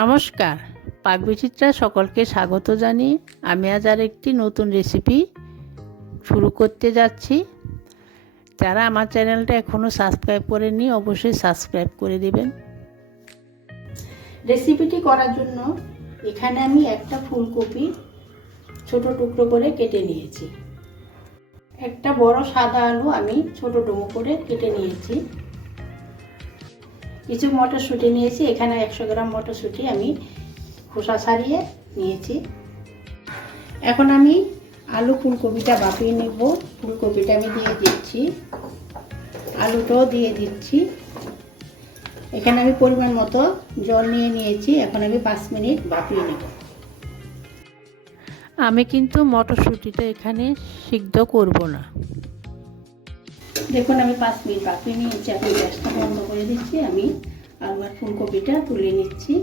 নমস্কার, পাকবিচিত্রা সকলকে স্বাগত জানিয়ে আমি আজ আর একটি নতুন রেসিপি শুরু করতে যাচ্ছি। যারা আমার চ্যানেলটা এখনও সাবস্ক্রাইব করেননি অবশ্যই সাবস্ক্রাইব করে দেবেন। রেসিপিটি করার জন্য এখানে আমি একটা ফুলকপি ছোট টুকরো করে কেটে নিয়েছি। একটা বড় সাদা আলু আমি ছোট ডুমো করে কেটে নিয়েছি। কিছু মটরশুঁটি নিয়েছি, এখানে 100 গ্রাম মটরশুঁটি আমি খোসা ছাড়িয়ে নিয়েছি। এখন আমি আলু ফুলকপিটা ভাপিয়ে নেব। ফুলকপিটা আমি দিয়ে দিচ্ছি, আলুটাও দিয়ে দিচ্ছি। এখানে আমি পরিমাণ মতো জল নিয়ে নিয়েছি। এখন আমি 5 মিনিট ভাপিয়ে নেব। আমি কিন্তু মটরশুঁটিটা এখানে সিদ্ধ করব না। দেখুন আমি 5 মিনিট ভাপিয়ে নিয়েছি। এখন গ্যাসটা বন্ধ করে দিচ্ছি। আমি আলু আর ফুলকপিটা তুলে নিচ্ছি।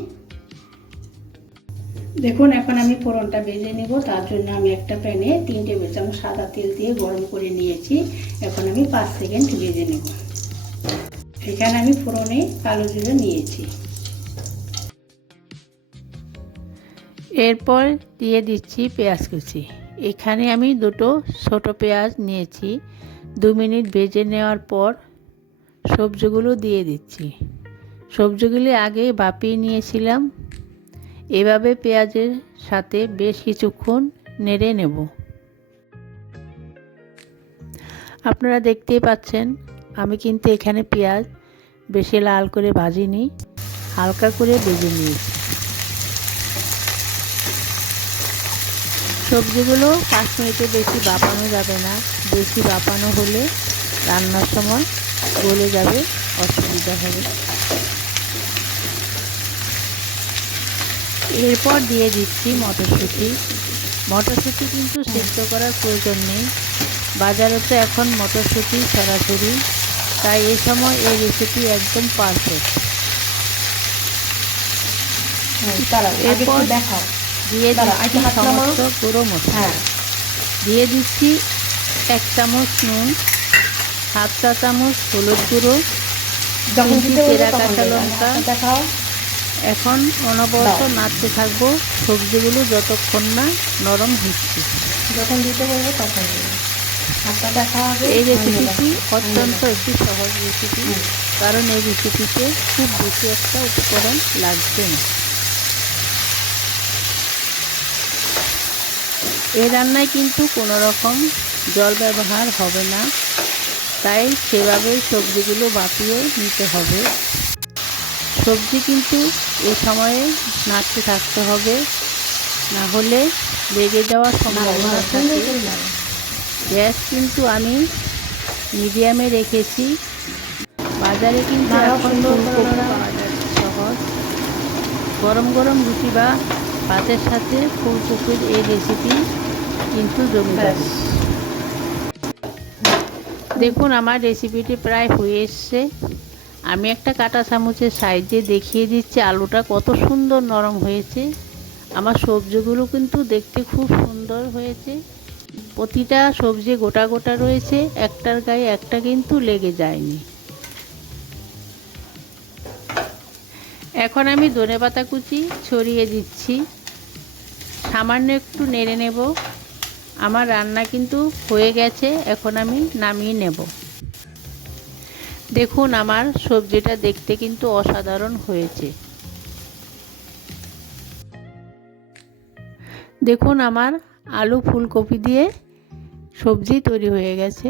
দেখুন এখন আমি ফোড়নটা ভেজে নেব। তার জন্য আমি একটা প্যানে 3 টেবিল চামচ সাদা তেল দিয়ে গরম করে নিয়েছি। এখন আমি 5 সেকেন্ড ভেজে নেব। এখানে আমি ফোড়নে কালো জিরে নিয়েছি। এরপর দিয়ে দিচ্ছি পেঁয়াজ কুচি। এখানে আমি দুটো ছোট পেঁয়াজ নিয়েছি। 2 মিনিট ভেজে নেওয়ার পর সবজিগুলো দিয়ে দিচ্ছি। সবজিগুলি আগে ভাপিয়ে নিয়েছিলাম। এভাবে পেঁয়াজের সাথে বেশ কিছুক্ষণ নেড়ে নেব। আপনারা দেখতেই পাচ্ছেন আমি কিন্তু এখানে পেঁয়াজ বেশি লাল করে ভাজিনি, হালকা করে ভেজে নিয়েছি। সবজিগুলো 5 মিনিটের বেশি ভাপানো যাবে না। বেশি ভাপানো হলে রান্নার সময় গলে যাবে, অসুবিধা হবে। এরপর দিয়ে দিচ্ছি মটরশুঁটি। মটরশুঁটি কিন্তু সেদ্ধ করার প্রয়োজন নেই, বাজারে তো এখন মটরশুঁটি সরাসরি, তাই এই সময় এই রেসিপি একদম পারফেক্ট। এরপর দিয়ে দিচ্ছি সমস্ত গুঁড়ো মশলা। দিয়ে দিচ্ছি 1 চামচ নুন, 1/2 চা চামচ হলুদ গুঁড়ো, 3টি চেরা কাঁচা লঙ্কা। এখন অনবরত নাড়তে থাকবো সবজিগুলো যতক্ষণ না নরম হচ্ছে। যখন দিতে বলবো তখন এই রেসিপিটি অত্যন্ত একটি সহজ রেসিপি, কারণ এই রেসিপিতে খুব বেশি একটা উপকরণ লাগবে না। এই রান্নায় কিন্তু কোনো রকম জল ব্যবহার হবে না, তাই সেভাবেই সবজিগুলো ভাপিয়ে নিতে হবে। সবজি কিন্তু এই সময়ে নাড়তে থাকতে হবে, না হলে লেগে যাওয়ার সম্ভাবনা থাকে। গ্যাস কিন্তু আমি মিডিয়ামে রেখেছি। বাজারে কিন্তু এখন ফুলকপি পাওয়া যাচ্ছে সহজ। গরম গরম রুটি বা ভাতের সাথে ফুলকপির এই রেসিপি কিন্তু জমে যাবে। দেখুন আমার রেসিপিটি প্রায় হয়ে এসছে। আমি একটা কাঁটা চামচের সাইজে দেখিয়ে দিচ্ছি আলুটা কত সুন্দর নরম হয়েছে। আমার সবজিগুলো কিন্তু দেখতে খুব সুন্দর হয়েছে। প্রতিটা সবজি গোটা গোটা রয়েছে, একটার গায়ে একটা কিন্তু লেগে যায়নি। এখন আমি ধনেপাতা কুচি ছড়িয়ে দিচ্ছি। সামান্য একটু নেড়ে নেব। আমার রান্না কিন্তু হয়ে গেছে, এখন আমি নামিয়ে নেব। দেখুন আমার সবজিটা দেখতে কিন্তু অসাধারণ হয়েছে। দেখুন আমার আলু ফুলকপি দিয়ে সবজি তৈরি হয়ে গেছে।